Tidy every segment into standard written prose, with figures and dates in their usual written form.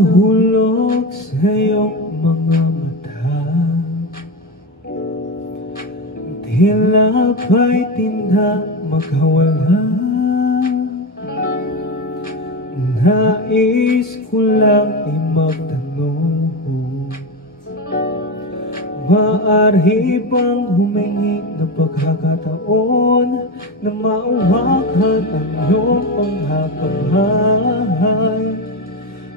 nahulog sa iyong mga mata, tila ba'y di na makawala. Nais ko lang ay magtanong, maaari bang humingi ng pagkakataon na mauwakan ang iyong panghakamay,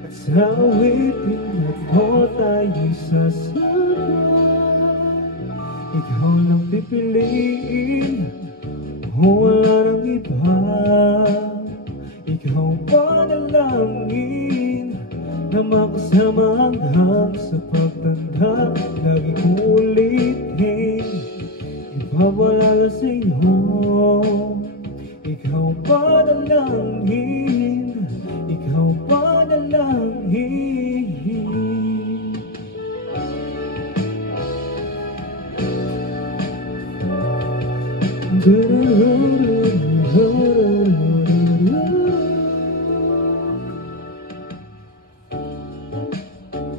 at sa awitin na ito tayo'y sasabay. Ikaw lang pipiliin, wala nang iba. Ikaw panalangin na makasama hanggang sa pagtanda. Lagi kong ulitin, ipawalala sa iyo. Ikaw panalangin, ikaw panalangin.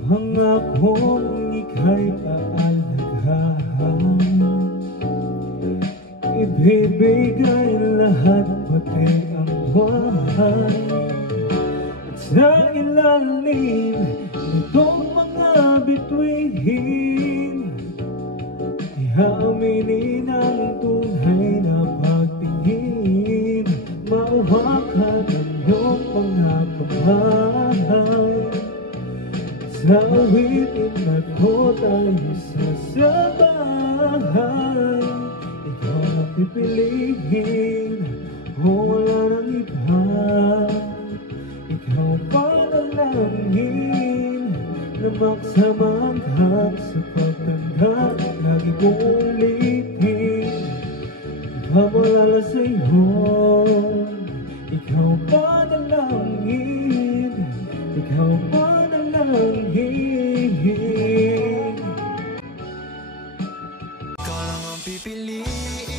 Ang akong ika'y aalagahan, ibibigay lahat pati ang buhay. At sa ilalim nitong mga bituin, ihaaminin ang tunay na pagtingin. Mauwakan ang iyong panghakamay, sa awitin na ito tayo sasabay. Ikaw ang pipiliin, wala nang iba. Ikaw panalangin na makasama hanggang sa pagtanda. Lagi kong ulitin, ipawalala sa iyo. Ikaw panalangin, ikaw panalangin. Ikaw lang ang pipiliin,